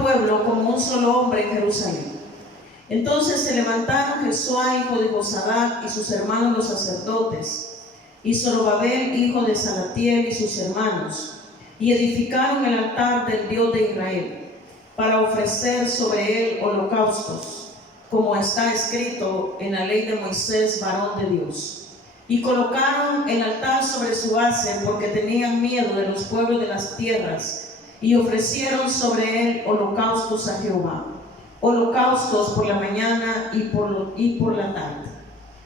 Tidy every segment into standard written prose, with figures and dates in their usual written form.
pueblo como un solo hombre en Jerusalén. Entonces se levantaron Jesuá, hijo de Josadac, y sus hermanos los sacerdotes, y Zorobabel, hijo de Salatiel, y sus hermanos, y edificaron el altar del Dios de Israel, para ofrecer sobre él holocaustos, como está escrito en la ley de Moisés, varón de Dios. Y colocaron el altar sobre su base, porque tenían miedo de los pueblos de las tierras, y ofrecieron sobre él holocaustos a Jehová, holocaustos por la mañana y por la tarde.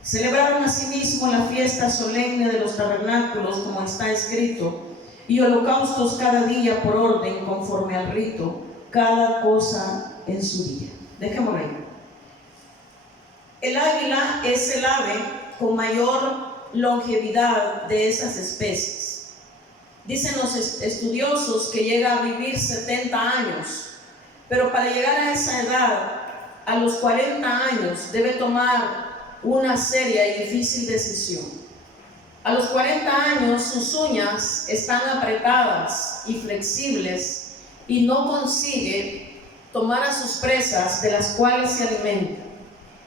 Celebraron asimismo la fiesta solemne de los tabernáculos, como está escrito, y holocaustos cada día por orden, conforme al rito, cada cosa en su día. Dejémoslo ahí. El águila es el ave con mayor longevidad de esas especies. Dicen los estudiosos que llega a vivir 70 años, pero para llegar a esa edad, a los 40 años, debe tomar una seria y difícil decisión. A los 40 años sus uñas están apretadas y flexibles y no consigue tomar a sus presas, de las cuales se alimenta.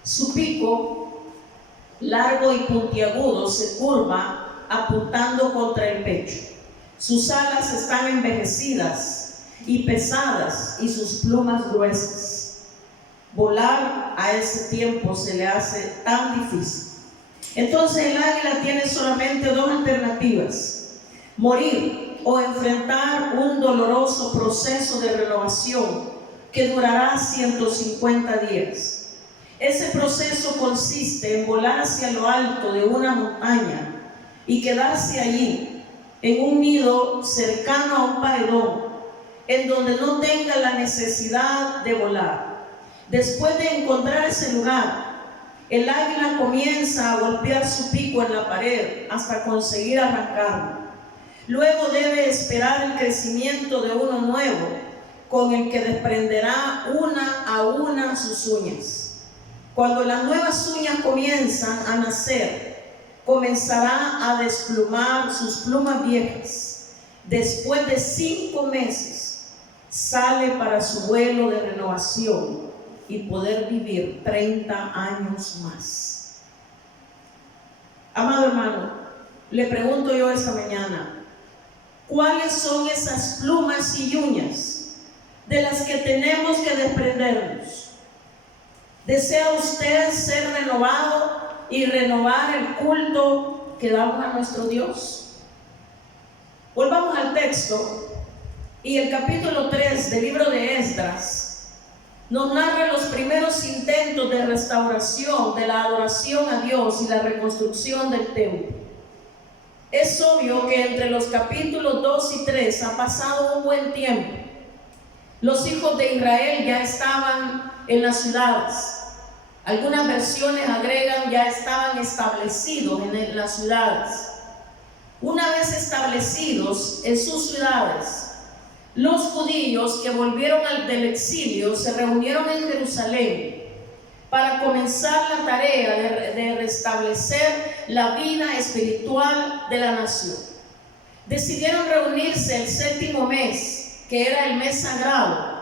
Su pico, largo y puntiagudo, se curva apuntando contra el pecho. Sus alas están envejecidas y pesadas y sus plumas gruesas. Volar a ese tiempo se le hace tan difícil. Entonces el águila tiene solamente dos alternativas: morir o enfrentar un doloroso proceso de renovación que durará 150 días. Ese proceso consiste en volar hacia lo alto de una montaña y quedarse allí, en un nido cercano a un paredón, en donde no tenga la necesidad de volar. Después de encontrar ese lugar, el águila comienza a golpear su pico en la pared hasta conseguir arrancarlo. Luego debe esperar el crecimiento de uno nuevo, con el que desprenderá una a una sus uñas. Cuando las nuevas uñas comienzan a nacer, comenzará a desplumar sus plumas viejas. Después de 5 meses, sale para su vuelo de renovación y poder vivir 30 años más. Amado hermano, le pregunto yo esta mañana, ¿cuáles son esas plumas y uñas de las que tenemos que desprendernos? ¿Desea usted ser renovado y renovar el culto que damos a nuestro Dios? Volvamos al texto, y el capítulo 3 del libro de Esdras nos narra los primeros intentos de restauración de la adoración a Dios y la reconstrucción del templo. Es obvio que entre los capítulos 2 y 3 ha pasado un buen tiempo. Los hijos de Israel ya estaban en las ciudades. Algunas versiones agregan ya estaban establecidos en las ciudades. Una vez establecidos en sus ciudades, los judíos que volvieron del exilio se reunieron en Jerusalén para comenzar la tarea de restablecer la vida espiritual de la nación. Decidieron reunirse el 7º mes, que era el mes sagrado.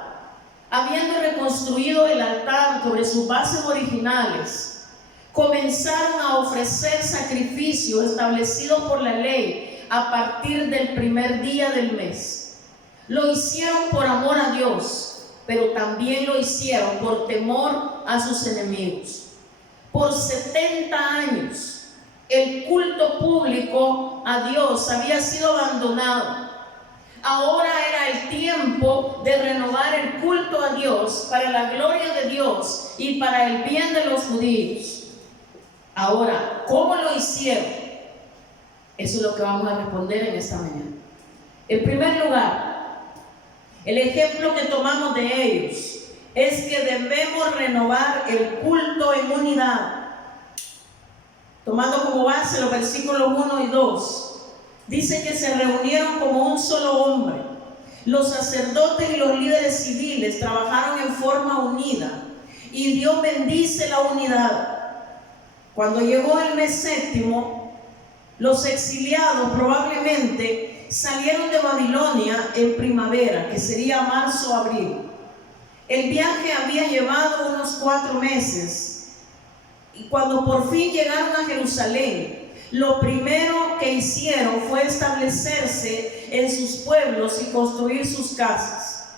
Habiendo reconstruido el altar sobre sus bases originales, comenzaron a ofrecer sacrificios establecidos por la ley a partir del primer día del mes. Lo hicieron por amor a Dios, pero también lo hicieron por temor a sus enemigos. Por 70 años, el culto público a Dios había sido abandonado. Ahora era el tiempo de renovar el culto a Dios para la gloria de Dios y para el bien de los judíos. Ahora, ¿cómo lo hicieron? Eso es lo que vamos a responder en esta mañana. En primer lugar, el ejemplo que tomamos de ellos es que debemos renovar el culto en unidad. Tomando como base los versículos 1 y 2. Dice que se reunieron como un solo hombre. Los sacerdotes y los líderes civiles trabajaron en forma unida y Dios bendice la unidad. Cuando llegó el mes 7º, los exiliados probablemente salieron de Babilonia en primavera, que sería marzo o abril. El viaje había llevado unos 4 meses y cuando por fin llegaron a Jerusalén, lo primero que hicieron fue establecerse en sus pueblos y construir sus casas.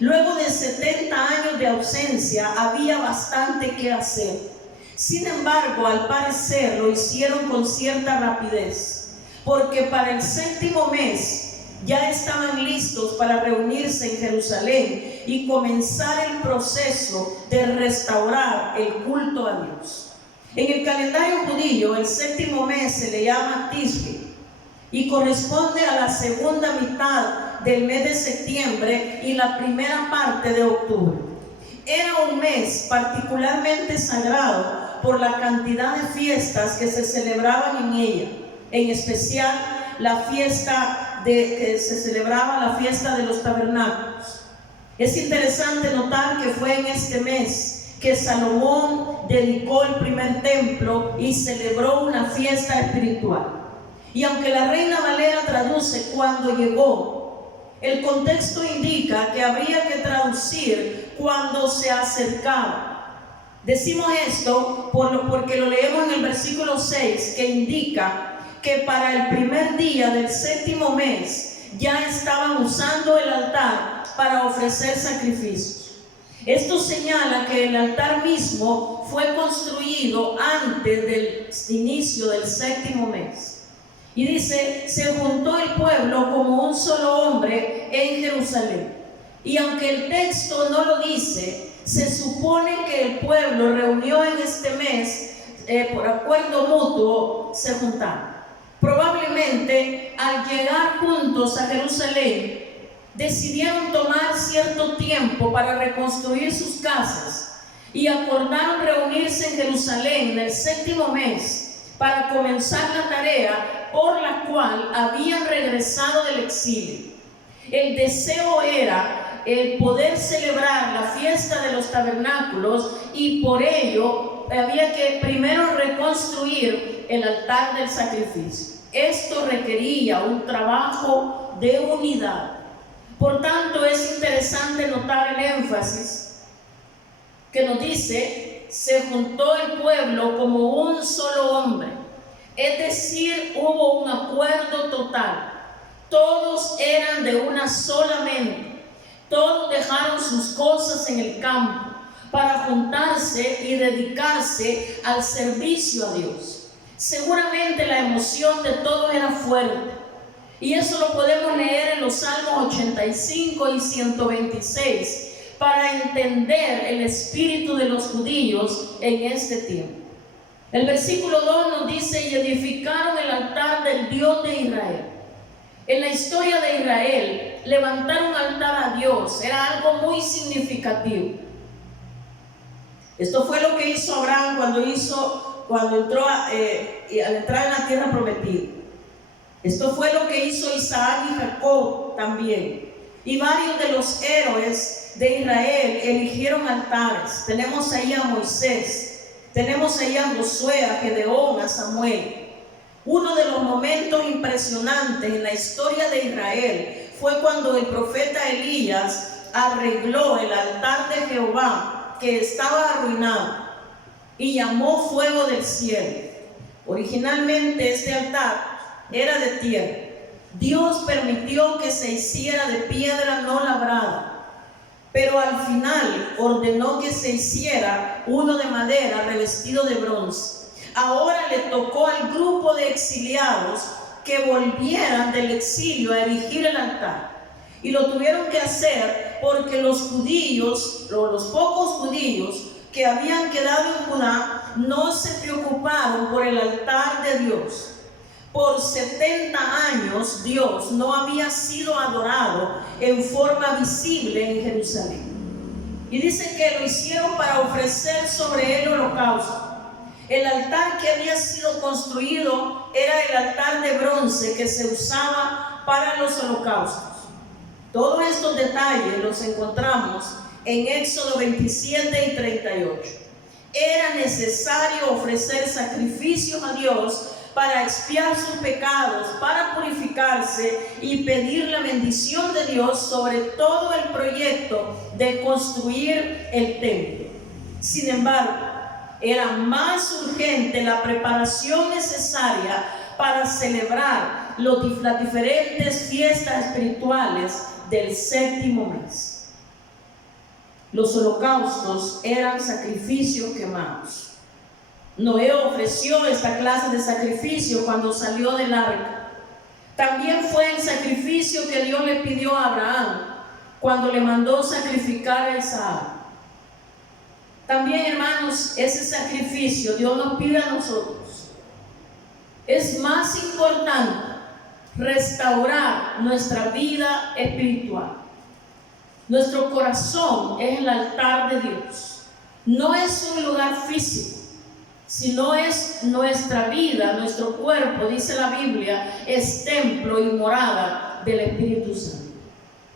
Luego de 70 años de ausencia había bastante que hacer. Sin embargo, al parecer lo hicieron con cierta rapidez, porque para el 7º mes ya estaban listos para reunirse en Jerusalén y comenzar el proceso de restaurar el culto a Dios. En el calendario judío, el 7º mes se le llama Tisri y corresponde a la segunda mitad del mes de septiembre y la primera parte de octubre. Era un mes particularmente sagrado por la cantidad de fiestas que se celebraban en ella, en especial la fiesta que se celebraba la fiesta de los tabernáculos. Es interesante notar que fue en este mes que Salomón dedicó el primer templo y celebró una fiesta espiritual. Y aunque la Reina Valera traduce cuando llegó, el contexto indica que habría que traducir cuando se acercaba. Decimos esto porque lo leemos en el versículo 6, que indica que para el primer día del 7º mes ya estaban usando el altar para ofrecer sacrificios. Esto señala que el altar mismo fue construido antes del inicio del 7º mes. Y dice, se juntó el pueblo como un solo hombre en Jerusalén. Y aunque el texto no lo dice, se supone que el pueblo reunió en este mes, por acuerdo mutuo, se juntaron. Probablemente al llegar juntos a Jerusalén decidieron tomar cierto tiempo para reconstruir sus casas y acordaron reunirse en Jerusalén en el 7º mes para comenzar la tarea por la cual habían regresado del exilio. El deseo era el poder celebrar la fiesta de los tabernáculos y por ello había que primero reconstruir el altar del sacrificio. Esto requería un trabajo de unidad. Por tanto, es interesante notar el énfasis que nos dice, se juntó el pueblo como un solo hombre. Es decir, hubo un acuerdo total. Todos eran de una sola mente. Todos dejaron sus cosas en el campo para juntarse y dedicarse al servicio a Dios. Seguramente la emoción de todos era fuerte, y eso lo podemos leer en los Salmos 85 y 126 para entender el espíritu de los judíos en este tiempo. El versículo 2 nos dice, y edificaron el altar del Dios de Israel. En la historia de Israel, levantar un altar a Dios era algo muy significativo. Esto fue lo que hizo Abraham cuando entró al entrar en la tierra prometida. Esto fue lo que hizo Isaac y Jacob también. Y varios de los héroes de Israel eligieron altares. Tenemos ahí a Moisés, tenemos ahí a Josué, a Gedeón, a Samuel. Uno de los momentos impresionantes en la historia de Israel fue cuando el profeta Elías arregló el altar de Jehová que estaba arruinado y llamó fuego del cielo. Originalmente este altar era de tierra. Dios permitió que se hiciera de piedra no labrada, pero al final ordenó que se hiciera uno de madera revestido de bronce. Ahora le tocó al grupo de exiliados que volvieran del exilio a erigir el altar. Y lo tuvieron que hacer porque los judíos, o los pocos judíos que habían quedado en Judá, no se preocuparon por el altar de Dios. Por 70 años Dios no había sido adorado en forma visible en Jerusalén. Y dice que lo hicieron para ofrecer sobre él holocausto. El altar que había sido construido era el altar de bronce que se usaba para los holocaustos. Todos estos detalles los encontramos en Éxodo 27 y 38. Era necesario ofrecer sacrificios a Dios para expiar sus pecados, para purificarse y pedir la bendición de Dios sobre todo el proyecto de construir el templo. Sin embargo, era más urgente la preparación necesaria para celebrar las diferentes fiestas espirituales del séptimo mes. Los holocaustos eran sacrificios quemados. Noé ofreció esta clase de sacrificio cuando salió del arca. También fue el sacrificio que Dios le pidió a Abraham cuando le mandó sacrificar a Isaac. También, hermanos, ese sacrificio Dios nos pide a nosotros. Es más importante restaurar nuestra vida espiritual. Nuestro corazón es el altar de Dios. No es un lugar físico, sino es nuestra vida, nuestro cuerpo, dice la Biblia, es templo y morada del Espíritu Santo.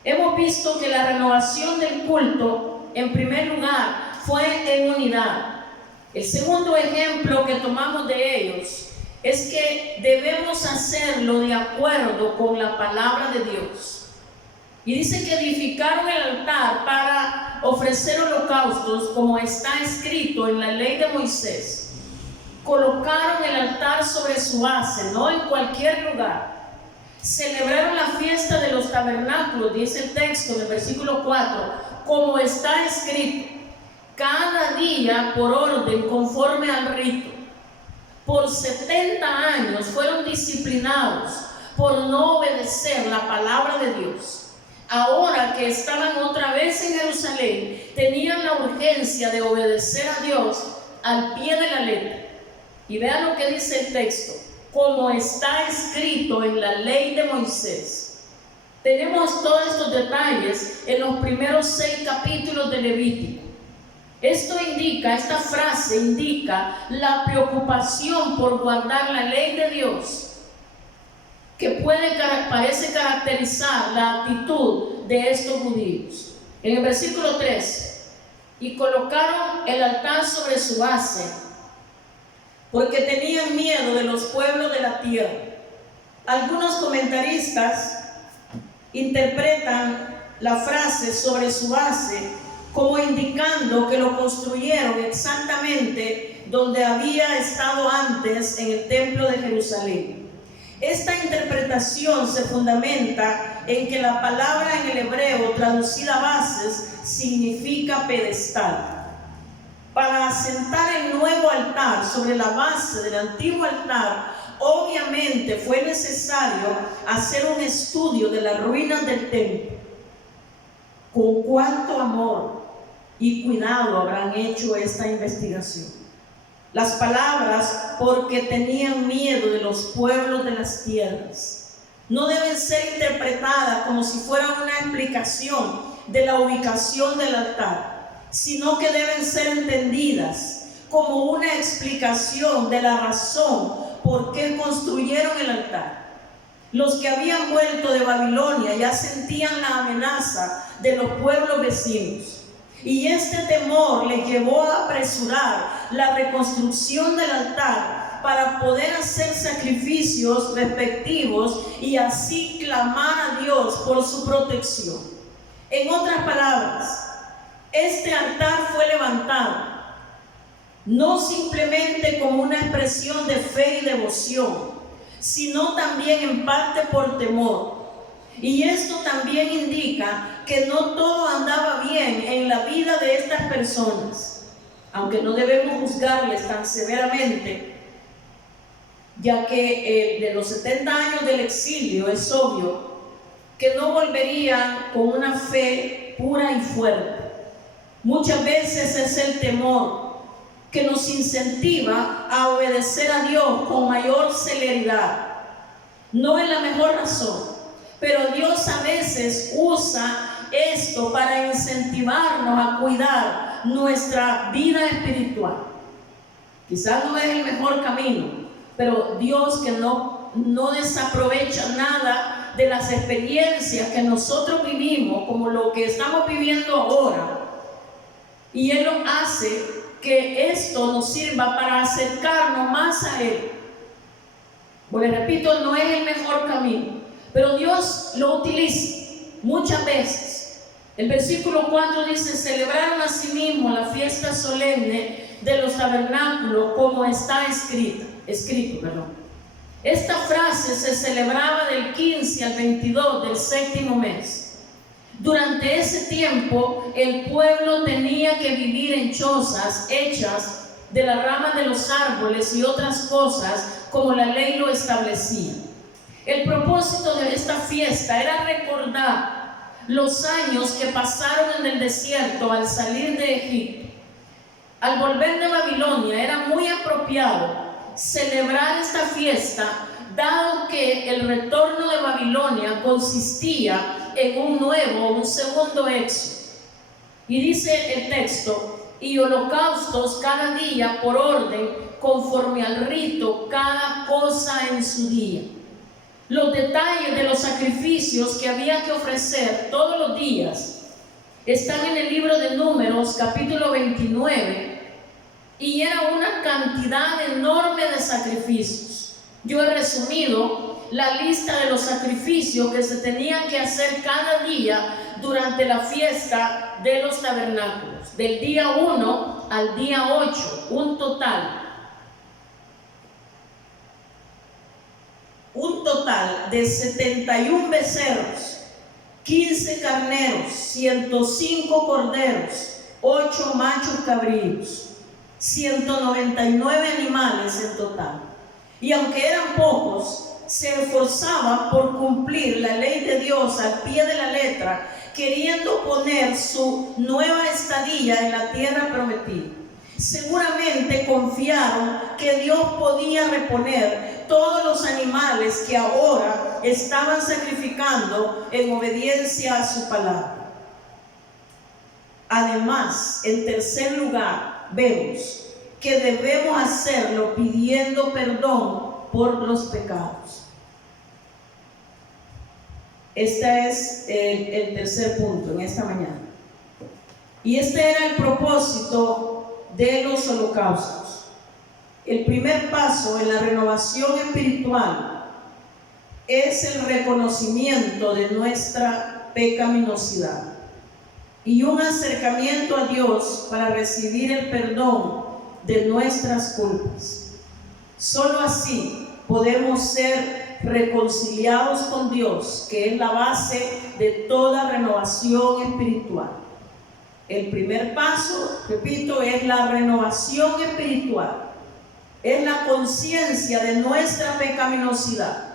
Hemos visto que la renovación del culto, en primer lugar, fue en unidad. El segundo ejemplo que tomamos de ellos es que debemos hacerlo de acuerdo con la palabra de Dios. Y dice que edificaron el altar para ofrecer holocaustos, como está escrito en la ley de Moisés. Colocaron el altar sobre su base, no en cualquier lugar. Celebraron la fiesta de los tabernáculos, dice el texto en el versículo 4, como está escrito, cada día por orden conforme al rito. Por 70 años fueron disciplinados por no obedecer la palabra de Dios. Ahora que estaban otra vez en Jerusalén, tenían la urgencia de obedecer a Dios al pie de la letra. Y vean lo que dice el texto, como está escrito en la ley de Moisés. Tenemos todos estos detalles en los primeros 6 capítulos de Levítico. Esta frase indica la preocupación por guardar la ley de Dios, que parece caracterizar la actitud de estos judíos. En el versículo 3, y colocaron el altar sobre su base, porque tenían miedo de los pueblos de la tierra. Algunos comentaristas interpretan la frase sobre su base como indicando que lo construyeron exactamente donde había estado antes, en el templo de Jerusalén. Esta interpretación se fundamenta en que la palabra en el hebreo traducida bases significa pedestal. Para asentar el nuevo altar sobre la base del antiguo altar, obviamente fue necesario hacer un estudio de las ruinas del templo. Con cuánto amor y cuidado habrán hecho esta investigación. Las palabras, porque tenían miedo de los pueblos de las tierras, no deben ser interpretadas como si fueran una explicación de la ubicación del altar, sino que deben ser entendidas como una explicación de la razón por qué construyeron el altar. Los que habían vuelto de Babilonia ya sentían la amenaza de los pueblos vecinos, y este temor les llevó a apresurar la reconstrucción del altar para poder hacer sacrificios respectivos y así clamar a Dios por su protección. En otras palabras, este altar fue levantado no simplemente como una expresión de fe y devoción, sino también en parte por temor. Y esto también indica que no todo andaba bien en la vida de estas personas, aunque no debemos juzgarles tan severamente, ya que de los 70 años del exilio es obvio que no volverían con una fe pura y fuerte. Muchas veces es el temor que nos incentiva a obedecer a Dios con mayor celeridad. No es la mejor razón, pero Dios a veces usa esto para incentivarnos a cuidar nuestra vida espiritual. Quizás no es el mejor camino, pero Dios, que no desaprovecha nada de las experiencias que nosotros vivimos, como lo que estamos viviendo ahora, y Él lo hace que esto nos sirva para acercarnos más a Él. Porque repito, no es el mejor camino, pero Dios lo utiliza muchas veces. El versículo 4 dice: celebraron asimismo la fiesta solemne de los tabernáculos como está escrito. Esta frase se celebraba del 15 al 22 del séptimo mes. Durante ese tiempo el pueblo tenía que vivir en chozas hechas de las ramas de los árboles y otras cosas como la ley lo establecía. El propósito de esta fiesta era recordar los años que pasaron en el desierto al salir de Egipto. Al volver de Babilonia era muy apropiado celebrar esta fiesta, dado que el retorno de Babilonia consistía en un segundo éxodo. Y dice el texto: y holocaustos cada día por orden, conforme al rito, cada cosa en su día. Los detalles de los sacrificios que había que ofrecer todos los días están en el libro de Números, capítulo 29, y era una cantidad enorme de sacrificios. Yo he resumido la lista de los sacrificios que se tenían que hacer cada día durante la fiesta de los tabernáculos, del día 1 al día 8, un total de 71 becerros, 15 carneros, 105 corderos, 8 machos cabríos, 199 animales en total. Y aunque eran pocos, se esforzaban por cumplir la ley de Dios al pie de la letra, queriendo poner su nueva estadía en la tierra prometida. Seguramente confiaron que Dios podía reponer todos los animales que ahora estaban sacrificando en obediencia a su palabra. Además, en tercer lugar, vemos que debemos hacerlo pidiendo perdón por los pecados. Este es el tercer punto en esta mañana. Y este era el propósito de los holocaustos. El primer paso en la renovación espiritual es el reconocimiento de nuestra pecaminosidad y un acercamiento a Dios para recibir el perdón de nuestras culpas. Solo así podemos ser reconciliados con Dios, que es la base de toda renovación espiritual. El primer paso, repito, es la renovación espiritual. Es la conciencia de nuestra pecaminosidad.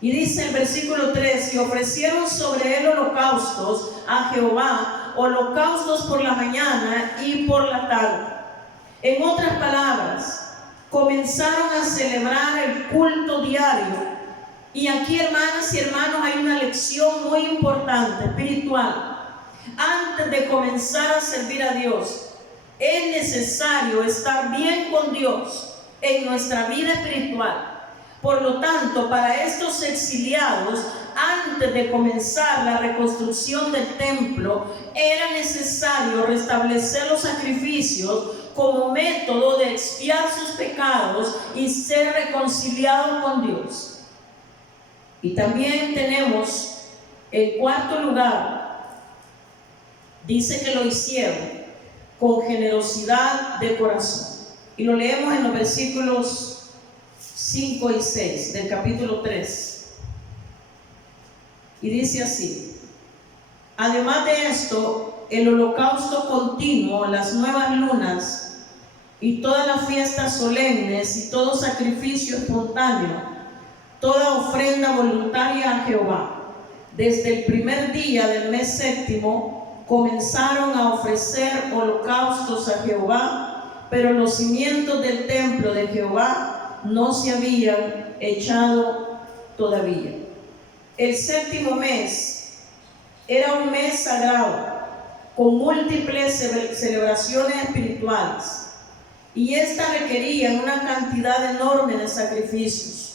Y dice el versículo 3: y ofrecieron sobre él holocaustos a Jehová, holocaustos por la mañana y por la tarde. En otras palabras, comenzaron a celebrar el culto diario. Y aquí, hermanas y hermanos, hay una lección muy importante, espiritual. Antes de comenzar a servir a Dios, es necesario estar bien con Dios en nuestra vida espiritual. Por lo tanto, para estos exiliados, antes de comenzar la reconstrucción del templo, era necesario restablecer los sacrificios como método de expiar sus pecados y ser reconciliados con Dios. Y también tenemos en cuarto lugar, dice que lo hicieron con generosidad de corazón. Y lo leemos en los versículos 5 y 6 del capítulo 3. Y dice así: además de esto, el holocausto continuo, las nuevas lunas y todas las fiestas solemnes y todo sacrificio espontáneo, toda ofrenda voluntaria a Jehová. Desde el primer día del mes séptimo comenzaron a ofrecer holocaustos a Jehová, pero los cimientos del templo de Jehová no se habían echado todavía. El séptimo mes era un mes sagrado, con múltiples celebraciones espirituales, y éstas requerían una cantidad enorme de sacrificios,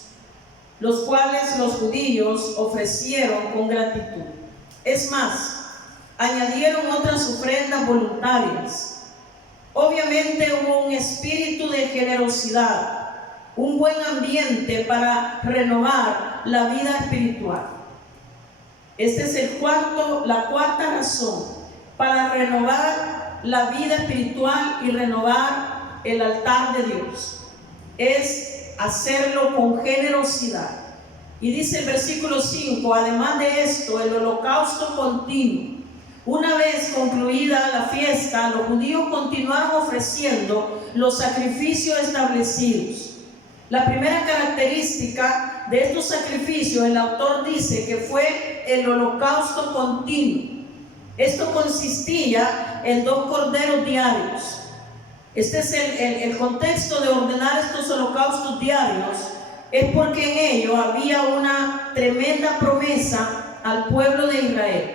los cuales los judíos ofrecieron con gratitud. Es más, añadieron otras ofrendas voluntarias. Obviamente hubo un espíritu de generosidad, un buen ambiente para renovar la vida espiritual. Esta es la cuarta razón para renovar la vida espiritual y renovar el altar de Dios. Es hacerlo con generosidad. Y dice el versículo 5, además de esto, el holocausto continuo. Una vez concluida la fiesta, los judíos continuaron ofreciendo los sacrificios establecidos. La primera característica de estos sacrificios, el autor dice que fue el holocausto continuo. Esto consistía en 2 corderos diarios. Este es el contexto de ordenar estos holocaustos diarios, es porque en ello había una tremenda promesa al pueblo de Israel.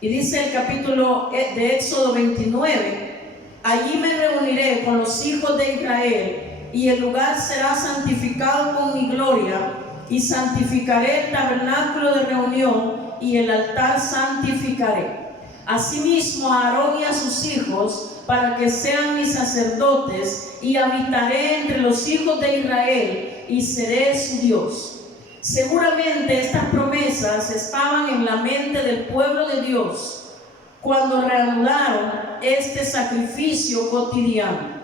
Y dice el capítulo de Éxodo 29, allí me reuniré con los hijos de Israel, y el lugar será santificado con mi gloria, y santificaré el tabernáculo de reunión, y el altar santificaré. Asimismo a Aarón y a sus hijos, para que sean mis sacerdotes, y habitaré entre los hijos de Israel, y seré su Dios. Seguramente estas promesas estaban en la mente del pueblo de Dios cuando reanudaron este sacrificio cotidiano.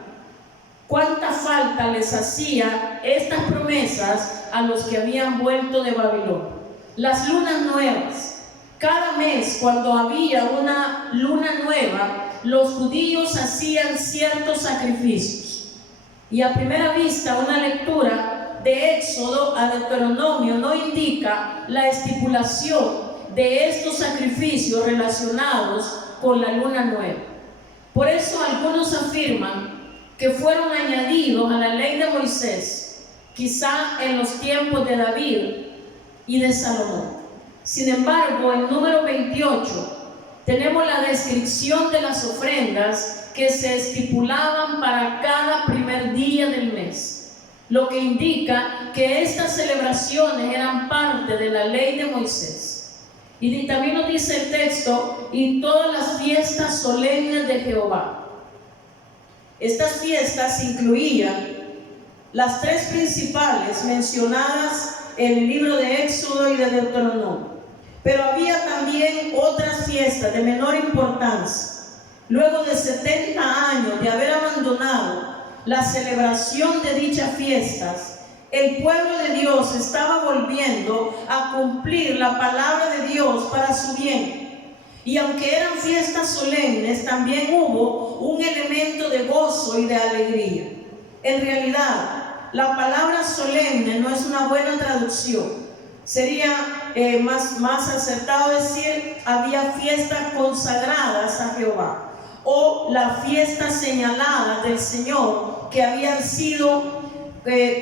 ¿Cuánta falta les hacía estas promesas a los que habían vuelto de Babilonia? Las lunas nuevas. Cada mes, cuando había una luna nueva, los judíos hacían ciertos sacrificios. Y a primera vista, una lectura de Éxodo a Deuteronomio no indica la estipulación de estos sacrificios relacionados con la luna nueva. Por eso algunos afirman que fueron añadidos a la ley de Moisés, quizá en los tiempos de David y de Salomón. Sin embargo, en número 28 tenemos la descripción de las ofrendas que se estipulaban para cada primer día del mes, lo que indica que estas celebraciones eran parte de la ley de Moisés. Y también nos dice el texto, y todas las fiestas solemnes de Jehová. Estas fiestas incluían las 3 principales mencionadas en el libro de Éxodo y de Deuteronomio. Pero había también otras fiestas de menor importancia. Luego de 70 años de haber abandonado la celebración de dichas fiestas, el pueblo de Dios estaba volviendo a cumplir la palabra de Dios para su bien. Y aunque eran fiestas solemnes, también hubo un elemento de gozo y de alegría. En realidad, la palabra solemne no es una buena traducción. Sería más acertado decir, había fiestas consagradas a Jehová, o la fiesta señalada del Señor que habían sido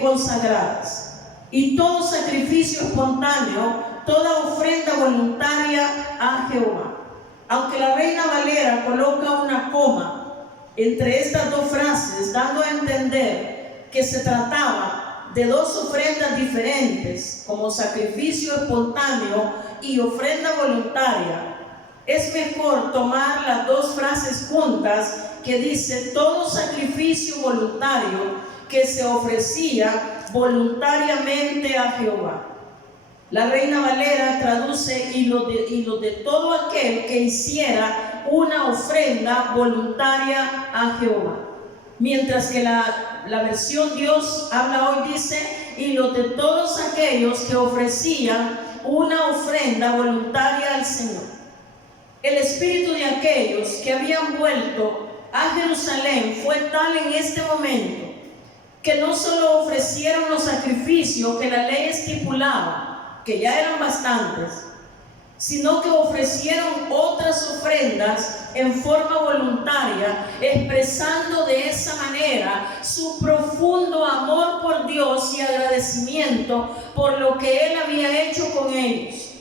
consagradas. Y todo sacrificio espontáneo, toda ofrenda voluntaria a Jehová. Aunque la Reina Valera coloca una coma entre estas 2 frases, dando a entender que se trataba de 2 ofrendas diferentes, como sacrificio espontáneo y ofrenda voluntaria, es mejor tomar las 2 frases juntas que dice todo sacrificio voluntario que se ofrecía voluntariamente a Jehová. La Reina Valera traduce y lo de todo aquel que hiciera una ofrenda voluntaria a Jehová. Mientras que la versión Dios habla hoy dice, y los de todos aquellos que ofrecían una ofrenda voluntaria al Señor. El espíritu de aquellos que habían vuelto a Jerusalén fue tal en este momento, que no solo ofrecieron los sacrificios que la ley estipulaba, que ya eran bastantes, sino que ofrecieron otras ofrendas en forma voluntaria, expresando de esa manera su profundo amor por Dios y agradecimiento por lo que Él había hecho con ellos.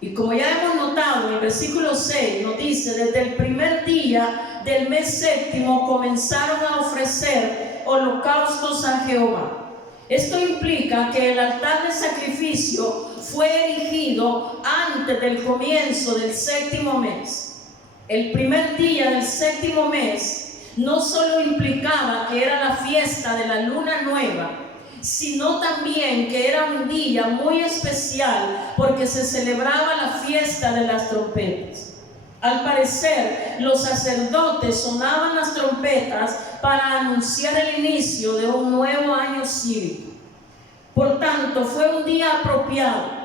Y como ya hemos notado, en el versículo 6 nos dice, desde el primer día del mes séptimo comenzaron a ofrecer holocaustos a Jehová. Esto implica que el altar de sacrificio fue erigido antes del comienzo del séptimo mes. El primer día del séptimo mes no solo implicaba que era la fiesta de la luna nueva, sino también que era un día muy especial porque se celebraba la fiesta de las trompetas. Al parecer, los sacerdotes sonaban las trompetas para anunciar el inicio de un nuevo año cívico. Por tanto, fue un día apropiado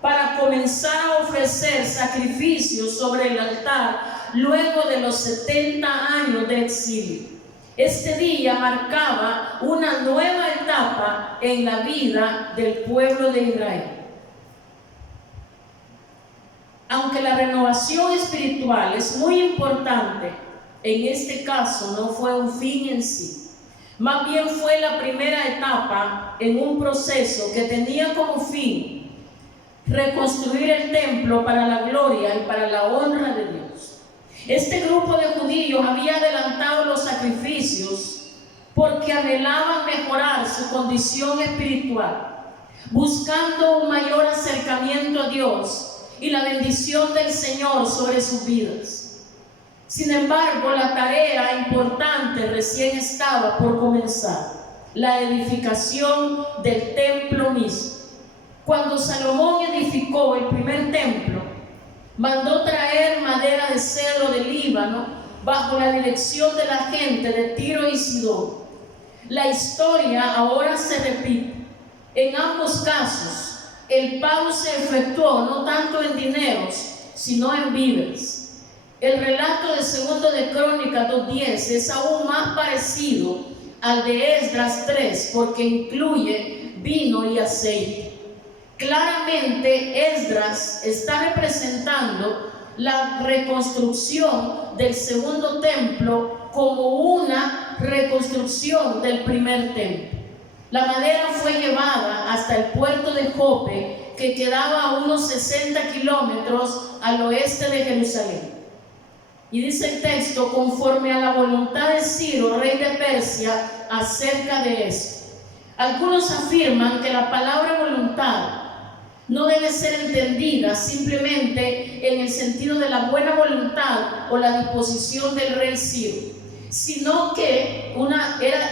para comenzar a ofrecer sacrificios sobre el altar luego de los 70 años de exilio. Este día marcaba una nueva etapa en la vida del pueblo de Israel. Aunque la renovación espiritual es muy importante, en este caso no fue un fin en sí. Más bien fue la primera etapa en un proceso que tenía como fin reconstruir el templo para la gloria y para la honra de Dios. Este grupo de judíos había adelantado los sacrificios porque anhelaban mejorar su condición espiritual, buscando un mayor acercamiento a Dios y la bendición del Señor sobre sus vidas. Sin embargo, la tarea importante recién estaba por comenzar: la edificación del templo mismo. Cuando Salomón edificó el primer templo, mandó traer madera de cedro del Líbano bajo la dirección de la gente de Tiro y Sidón. La historia ahora se repite. En ambos casos, el pago se efectuó no tanto en dineros, sino en víveres. El relato de 2 de Crónicas 2:10 es aún más parecido al de Esdras 3 porque incluye vino y aceite. Claramente, Esdras está representando la reconstrucción del segundo templo como una reconstrucción del primer templo. La madera fue llevada hasta el puerto de Jope, que quedaba a unos 60 kilómetros al oeste de Jerusalén. Y dice el texto, conforme a la voluntad de Ciro, rey de Persia, acerca de esto. Algunos afirman que la palabra voluntad no debe ser entendida simplemente en el sentido de la buena voluntad o la disposición del rey Ciro, sino que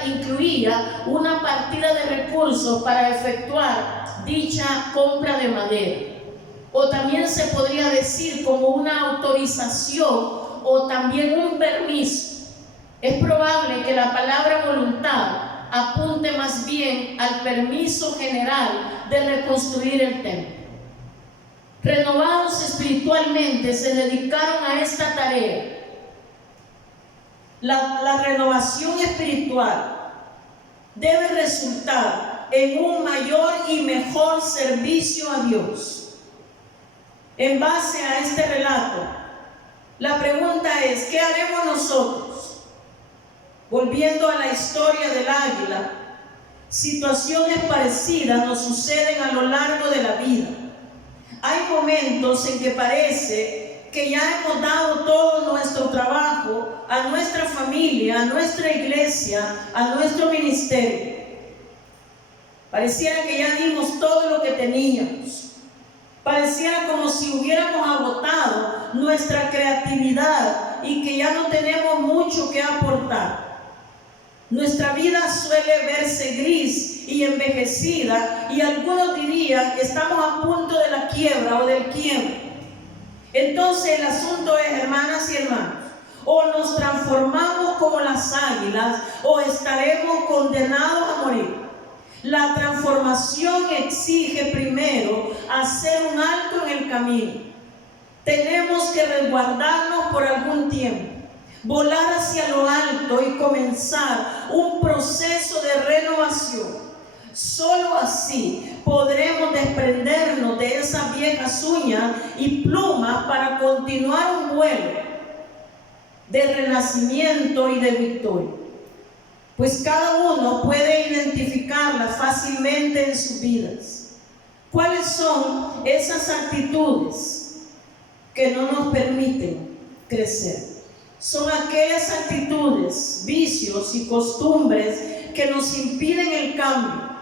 incluía una partida de recursos para efectuar dicha compra de madera. O también se podría decir como una autorización o también un permiso. Es probable que la palabra voluntad apunte más bien al permiso general de reconstruir el templo. Renovados espiritualmente, se dedicaron a esta tarea. La renovación espiritual debe resultar en un mayor y mejor servicio a Dios. En base a este relato, la pregunta es: ¿qué haremos nosotros? Volviendo a la historia del águila, situaciones parecidas nos suceden a lo largo de la vida. Hay momentos en que parece que ya hemos dado todo nuestro trabajo a nuestra familia, a nuestra iglesia, a nuestro ministerio. Pareciera que ya dimos todo lo que teníamos. Pareciera como si hubiéramos agotado nuestra creatividad y que ya no tenemos mucho que aportar. Nuestra vida suele verse gris y envejecida, y algunos dirían que estamos a punto de la quiebra o del quiebre. Entonces el asunto es, hermanas y hermanos, o nos transformamos como las águilas o estaremos condenados a morir. La transformación exige primero hacer un alto en el camino. Tenemos que resguardarnos por algún tiempo, volar hacia lo alto y comenzar un proceso de renovación. Solo así podremos desprendernos de esas viejas uñas y plumas para continuar un vuelo de renacimiento y de victoria. Pues cada uno puede identificarlas fácilmente en sus vidas. ¿Cuáles son esas actitudes que no nos permiten crecer? Son aquellas actitudes, vicios y costumbres que nos impiden el cambio,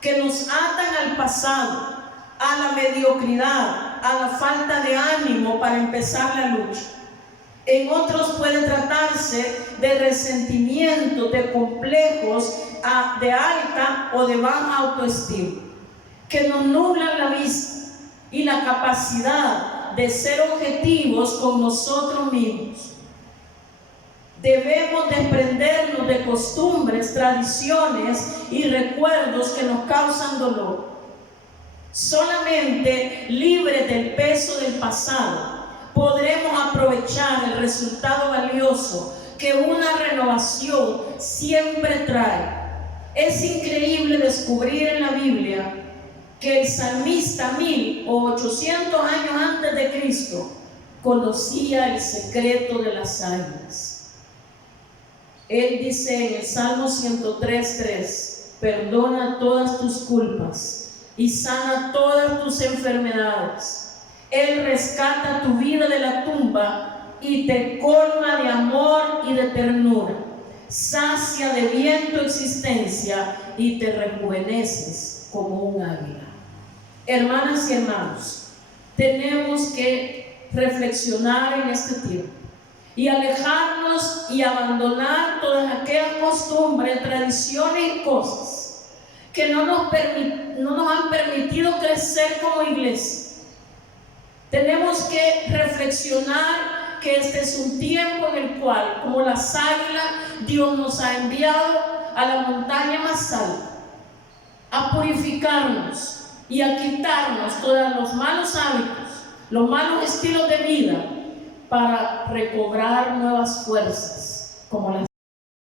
que nos atan al pasado, a la mediocridad, a la falta de ánimo para empezar la lucha. En otros puede tratarse de resentimiento, de complejos de alta o de baja autoestima, que nos nublan la vista y la capacidad de ser objetivos con nosotros mismos. Debemos desprendernos de costumbres, tradiciones y recuerdos que nos causan dolor. Solamente libres del peso del pasado podremos aprovechar el resultado valioso que una renovación siempre trae. Es increíble descubrir en la Biblia que el salmista 1800 años antes de Cristo conocía el secreto de las águilas. Él dice en el Salmo 103:3: perdona todas tus culpas y sana todas tus enfermedades. Él rescata tu vida de la tumba y te colma de amor y de ternura. Sacia de bien tu existencia y te rejuveneces como un águila. Hermanas y hermanos, tenemos que reflexionar en este tiempo y alejarnos y abandonar todas aquellas costumbres, tradiciones y cosas que no nos han permitido crecer como iglesia. Tenemos que reflexionar que este es un tiempo en el cual, como las águilas, Dios nos ha enviado a la montaña más alta a purificarnos y a quitarnos todos los malos hábitos, los malos estilos de vida, para recobrar nuevas fuerzas como las